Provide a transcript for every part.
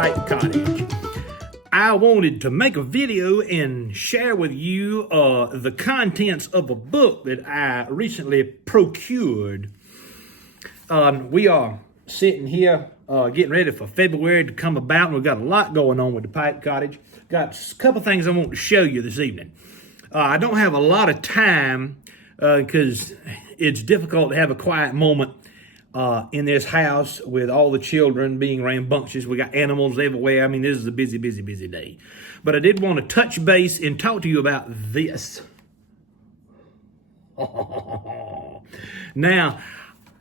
Pipe Cottage. I wanted to make a video and share with you the contents of a book that I recently procured. We are sitting here getting ready for February to come about. We've got a lot going on with the Pipe Cottage. Got a couple things I want to show you this evening. I don't have a lot of time because it's difficult to have a quiet moment in this house with all the children being rambunctious. We got animals everywhere. I mean, this is a busy, busy, busy day. But I did want to touch base and talk to you about this. Now,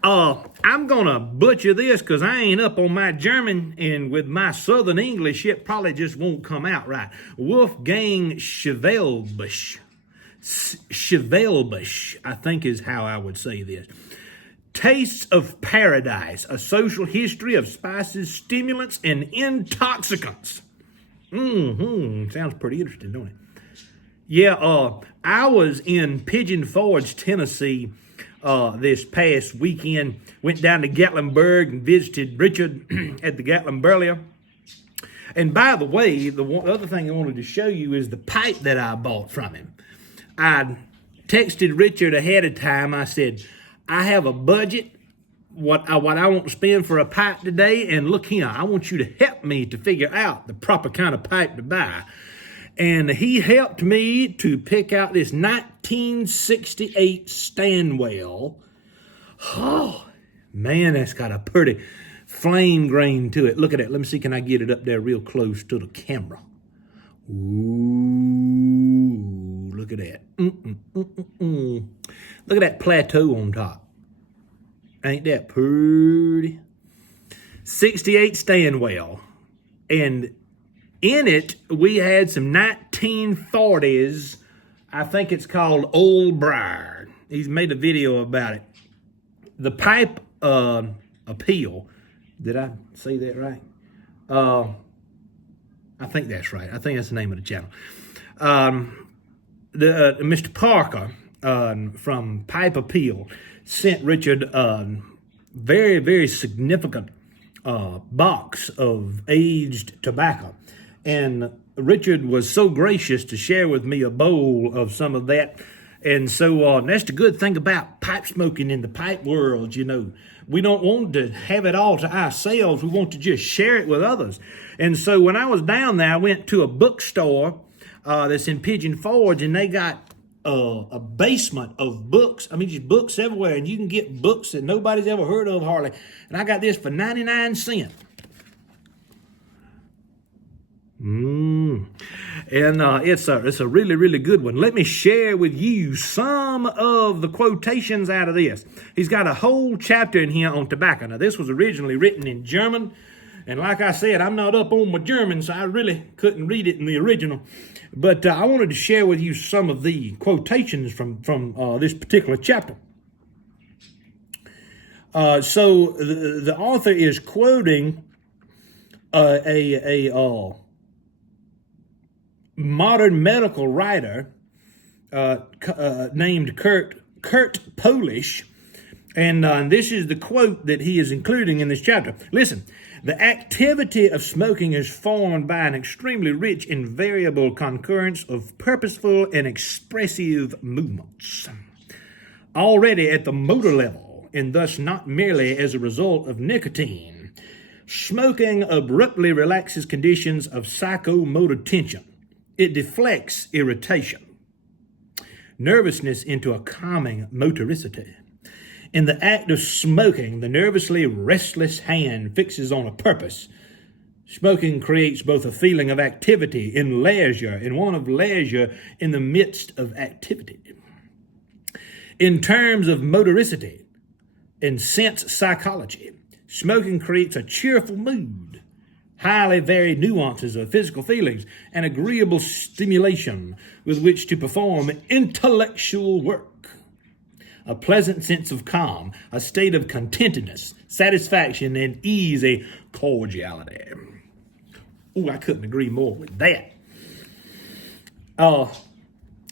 I'm going to butcher this because I ain't up on my German, and with my Southern English, it probably just won't come out right. Wolfgang Schwelbisch. Schwelbisch, I think is how I would say this. Tastes of Paradise, a social history of spices, stimulants, and intoxicants. Sounds pretty interesting, don't it? Yeah, I was in Pigeon Forge, Tennessee this past weekend. Went down to Gatlinburg and visited Richard at the Gatlinburg. And by the way, the other thing I wanted to show you is the pipe that I bought from him. I texted Richard ahead of time. I said, I have a budget, what I want to spend for a pipe today, and look here, I want you to help me to figure out the proper kind of pipe to buy. And he helped me to pick out this 1968 Stanwell. Oh, man, that's got a pretty flame grain to it. Look at that. Let me see, can I get it up there real close to the camera? Ooh, look at that. Look at that plateau on top. Ain't that pretty? 68 Stanwell. And in it, we had some 1940s, I think it's called Old Briar. He's made a video about it. The Pipe Appeal. Did I say that right? I think that's right. I think that's the name of the channel. Mr. Parker from Pipe Appeal sent Richard a very, very significant box of aged tobacco. And Richard was so gracious to share with me a bowl of some of that. And so that's the good thing about pipe smoking in the pipe world, you know. We don't want to have it all to ourselves. We want to just share it with others. And so when I was down there, I went to a bookstore that's in Pigeon Forge, and they got a basement of books. I mean, just books everywhere, and you can get books that nobody's ever heard of hardly. And I got this for 99 cents. And it's a really, really good one. Let me share with you some of the quotations out of this. He's got a whole chapter in here on tobacco. Now, this was originally written in German, and like I said, I'm not up on my German, so I really couldn't read it in the original. But I wanted to share with you some of the quotations from this particular chapter. So the author is quoting a modern medical writer named Kurt Polish, and this is the quote that he is including in this chapter. Listen, the activity of smoking is formed by an extremely rich and variable concurrence of purposeful and expressive movements, already at the motor level, and thus not merely as a result of nicotine. Smoking abruptly relaxes conditions of psychomotor tension. It deflects irritation, nervousness into a calming motoricity. In the act of smoking, the nervously restless hand fixes on a purpose. Smoking creates both a feeling of activity in leisure and one of leisure in the midst of activity. In terms of motoricity and sense psychology, smoking creates a cheerful mood, highly varied nuances of physical feelings, and agreeable stimulation with which to perform intellectual work. A pleasant sense of calm, a state of contentedness, satisfaction, and easy cordiality. Ooh, I couldn't agree more with that.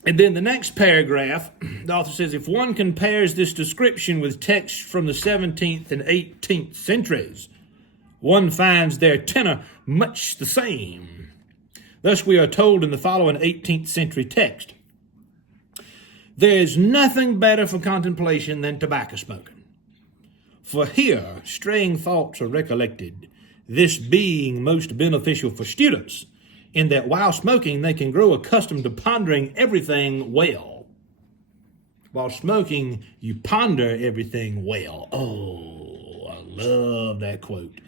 And then the next paragraph, the author says, if one compares this description with texts from the 17th and 18th centuries, one finds their tenor much the same. Thus we are told in the following 18th century text, there is nothing better for contemplation than tobacco smoking. For here straying thoughts are recollected, this being most beneficial for students, in that while smoking they can grow accustomed to pondering everything well. While smoking, you ponder everything well. Oh, I love that quote.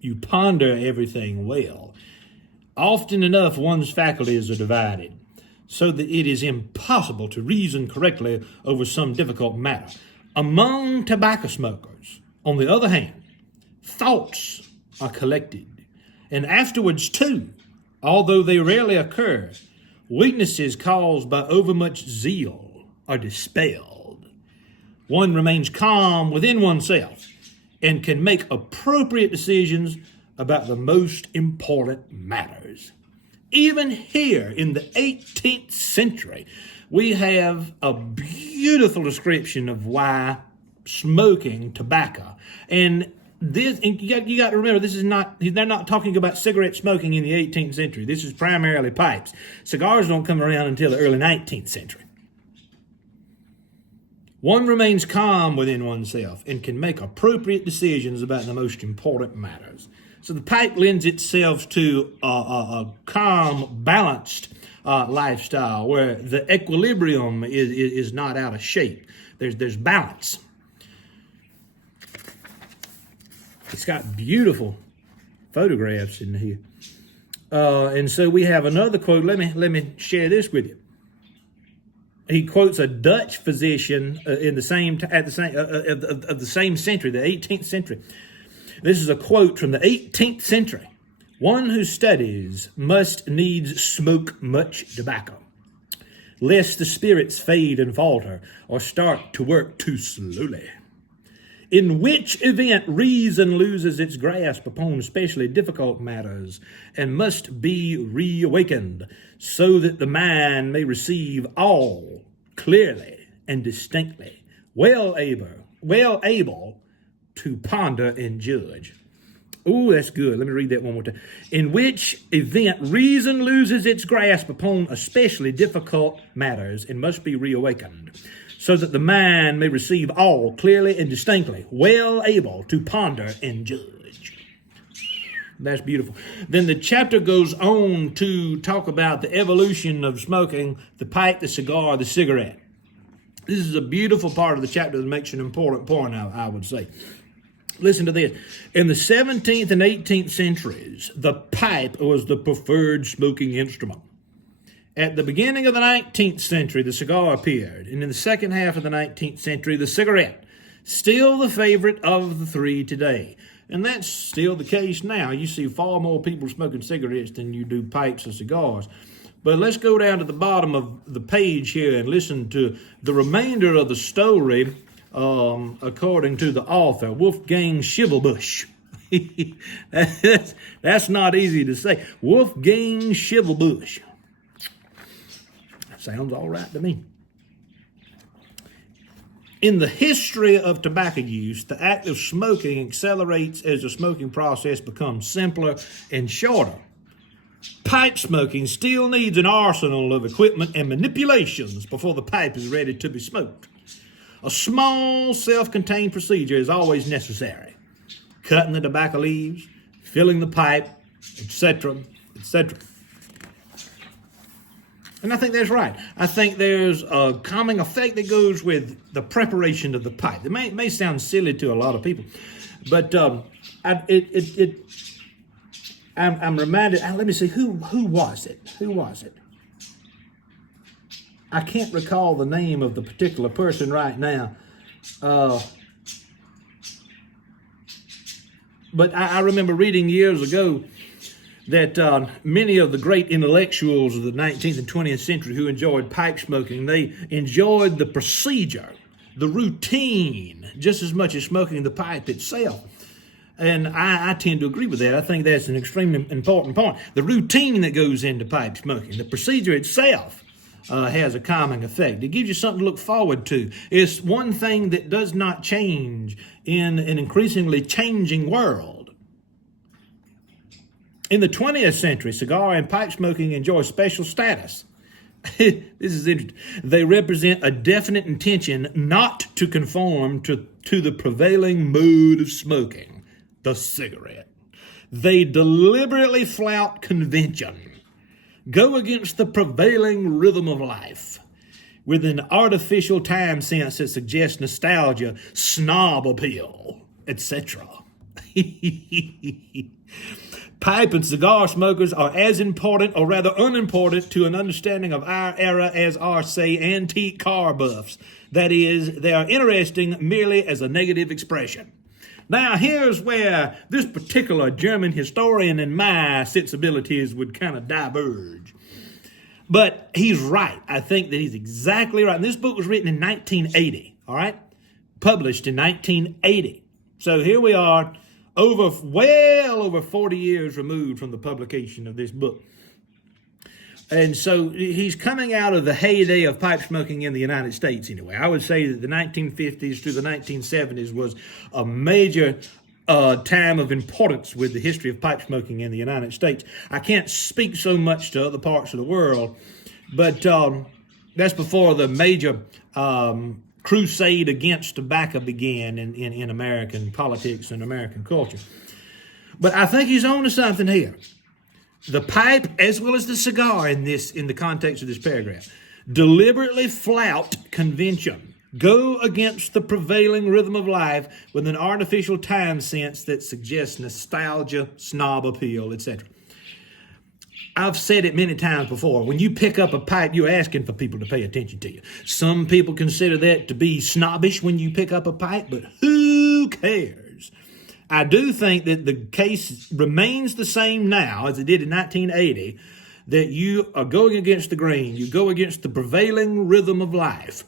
You ponder everything well. Often enough, one's faculties are divided, so that it is impossible to reason correctly over some difficult matter. Among tobacco smokers, on the other hand, thoughts are collected, and afterwards too, although they rarely occur, weaknesses caused by overmuch zeal are dispelled. One remains calm within oneself and can make appropriate decisions about the most important matters. Even here in the 18th century, we have a beautiful description of why smoking tobacco. And this, and you got to remember, they're not talking about cigarette smoking in the 18th century. This is primarily pipes. Cigars don't come around until the early 19th century. One remains calm within oneself and can make appropriate decisions about the most important matters. So the pipe lends itself to a calm, balanced lifestyle where the equilibrium is not out of shape. There's balance. It's got beautiful photographs in here. And so we have another quote. Let me share this with you. He quotes a Dutch physician of the same century, the 18th century. This is a quote from the 18th century. One who studies must needs smoke much tobacco, lest the spirits fade and falter or start to work too slowly. In which event reason loses its grasp upon especially difficult matters and must be reawakened, so that the mind may receive all clearly and distinctly, well able to ponder and judge. Oh, that's good. Let me read that one more time. In which event reason loses its grasp upon especially difficult matters and must be reawakened, so that the mind may receive all clearly and distinctly, well able to ponder and judge. That's beautiful. Then the chapter goes on to talk about the evolution of smoking, the pipe, the cigar, the cigarette. This is a beautiful part of the chapter that makes an important point, I would say. Listen to this. In the 17th and 18th centuries, the pipe was the preferred smoking instrument. At the beginning of the 19th century, the cigar appeared, and in the second half of the 19th century, the cigarette, still the favorite of the three today. And that's still the case now. You see far more people smoking cigarettes than you do pipes or cigars. But let's go down to the bottom of the page here and listen to the remainder of the story according to the author, Wolfgang Schivelbusch. That's not easy to say. Wolfgang Schivelbusch. Sounds all right to me. In the history of tobacco use, the act of smoking accelerates as the smoking process becomes simpler and shorter. Pipe smoking still needs an arsenal of equipment and manipulations before the pipe is ready to be smoked. A small, self-contained procedure is always necessary. Cutting the tobacco leaves, filling the pipe, etc., etc. And I think that's right. I think there's a calming effect that goes with the preparation of the pipe. It may sound silly to a lot of people, but I'm reminded. Let me see, who was it? Who was it? I can't recall the name of the particular person right now, but I remember reading years ago that many of the great intellectuals of the 19th and 20th century who enjoyed pipe smoking, they enjoyed the procedure, the routine, just as much as smoking the pipe itself. And I tend to agree with that. I think that's an extremely important point. The routine that goes into pipe smoking, the procedure itself, has a calming effect. It gives you something to look forward to. It's one thing that does not change in an increasingly changing world. In the 20th century, cigar and pipe smoking enjoy special status. This is interesting. They represent a definite intention not to conform to the prevailing mode of smoking, the cigarette. They deliberately flout convention, go against the prevailing rhythm of life, with an artificial time sense that suggests nostalgia, snob appeal, etc. Pipe and cigar smokers are as important, or rather unimportant, to an understanding of our era as are, say, antique car buffs. That is, they are interesting merely as a negative expression. Now, here's where this particular German historian and my sensibilities would kind of diverge. But he's right. I think that he's exactly right. And this book was written in 1980, all right? Published in 1980. So here we are, well over 40 years removed from the publication of this book. And so he's coming out of the heyday of pipe smoking in the United States anyway. I would say that the 1950s through the 1970s was a major time of importance with the history of pipe smoking in the United States. I can't speak so much to other parts of the world, but that's before the major crusade against tobacco began in American politics and American culture. But I think he's on to something here. The pipe, as well as the cigar in the context of this paragraph, deliberately flout convention, go against the prevailing rhythm of life with an artificial time sense that suggests nostalgia, snob appeal, etc. I've said it many times before. When you pick up a pipe, you're asking for people to pay attention to you. Some people consider that to be snobbish when you pick up a pipe, but who cares? I do think that the case remains the same now as it did in 1980, that you are going against the grain. You go against the prevailing rhythm of life.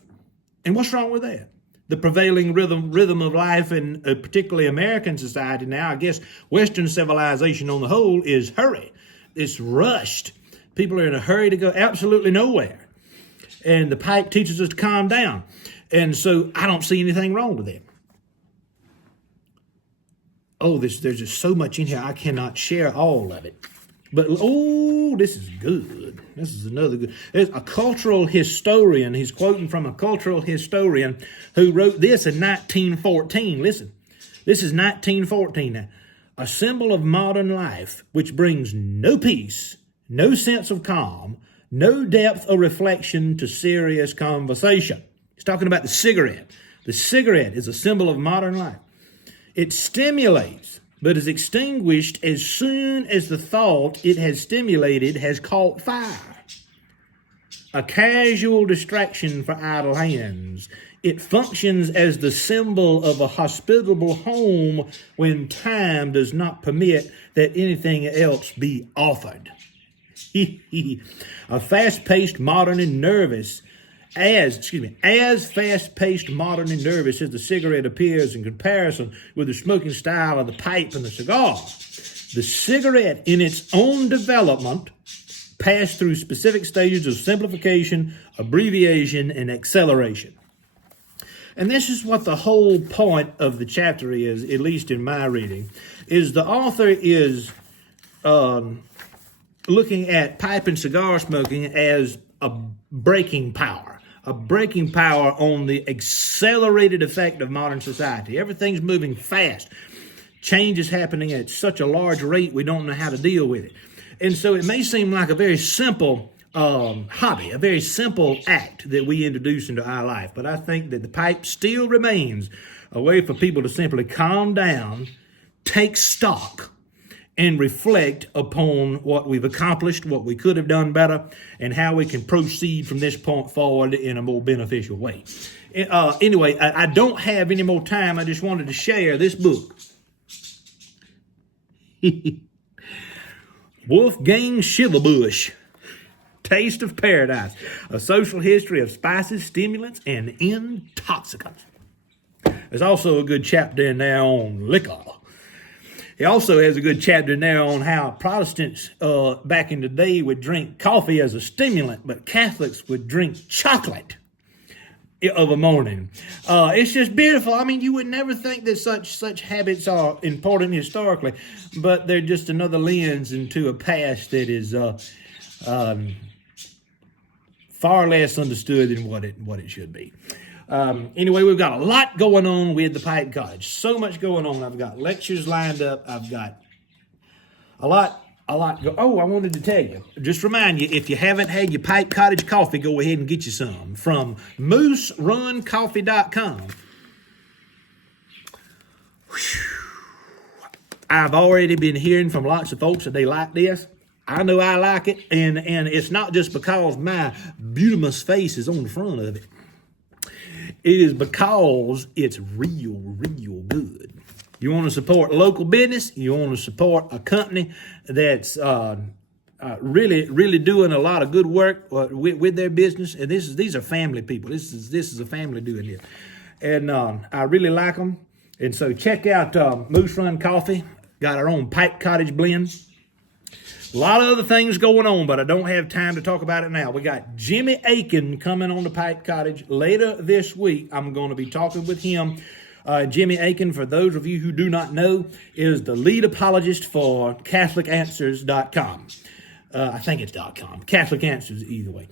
And what's wrong with that? The prevailing rhythm of life in particularly American society now, I guess Western civilization on the whole, is hurry. It's rushed. People are in a hurry to go absolutely nowhere. And the pipe teaches us to calm down. And so I don't see anything wrong with that. Oh, there's just so much in here, I cannot share all of it. But, this is good. This is another good. There's a cultural historian. He's quoting from a cultural historian who wrote this in 1914. Listen, this is 1914 now. A symbol of modern life, which brings no peace, no sense of calm, no depth or reflection to serious conversation. He's talking about the cigarette. The cigarette is a symbol of modern life. It stimulates, but is extinguished as soon as the thought it has stimulated has caught fire. A casual distraction for idle hands. It functions as the symbol of a hospitable home when time does not permit that anything else be offered. A fast-paced, modern, and nervous, as fast-paced, modern, and nervous as the cigarette appears in comparison with the smoking style of the pipe and the cigar, the cigarette, in its own development, passed through specific stages of simplification, abbreviation, and acceleration. And this is what the whole point of the chapter is, at least in my reading, is the author is looking at pipe and cigar smoking as a braking power on the accelerated effect of modern society. Everything's moving fast. Change is happening at such a large rate, we don't know how to deal with it. And so it may seem like a very simple hobby, a very simple act that we introduce into our life. But I think that the pipe still remains a way for people to simply calm down, take stock, and reflect upon what we've accomplished, what we could have done better, and how we can proceed from this point forward in a more beneficial way. Anyway, I don't have any more time. I just wanted to share this book. Wolfgang Schimmelbusch, Taste of Paradise, A Social History of Spices, Stimulants, and Intoxicants. There's also a good chapter in there on liquor. He also has a good chapter in there on how Protestants back in the day would drink coffee as a stimulant, but Catholics would drink chocolate of a morning. It's just beautiful. I mean, you would never think that such habits are important historically, but they're just another lens into a past that is far less understood than what it should be. Anyway, we've got a lot going on with the Pipe Cottage. So much going on. I've got lectures lined up. I've got a lot. Oh, I wanted to tell you, just remind you, if you haven't had your Pipe Cottage coffee, go ahead and get you some from mooseruncoffee.com. I've already been hearing from lots of folks that they like this. I know I like it, and it's not just because my beautimous face is on the front of it. It is because it's real good. You want to support local business. You want to support a company that's really doing a lot of good work with their business. And these are family people. This is a family doing this, and I really like them. And so check out Moose Run Coffee. Got our own Pipe Cottage blend. A lot of other things going on, but I don't have time to talk about it now. We got Jimmy Aiken coming on the Pipe Cottage later this week. I'm going to be talking with him. Jimmy Aiken, for those of you who do not know, is the lead apologist for CatholicAnswers.com. I think it's .com. Catholic Answers, either way.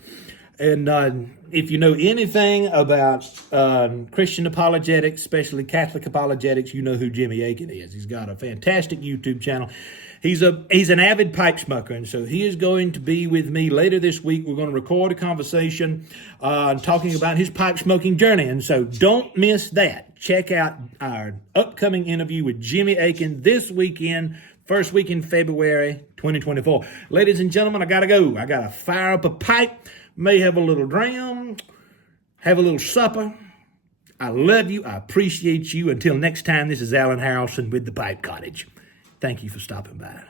And if you know anything about Christian apologetics, especially Catholic apologetics, you know who Jimmy Aiken is. He's got a fantastic YouTube channel. He's an avid pipe smoker, and so he is going to be with me later this week. We're going to record a conversation talking about his pipe smoking journey, and so don't miss that. Check out our upcoming interview with Jimmy Aiken this weekend, first week in February 2024. Ladies and gentlemen, I got to go. I got to fire up a pipe, may have a little dram, have a little supper. I love you. I appreciate you. Until next time, this is Alan Harrelson with the Pipe Cottage. Thank you for stopping by.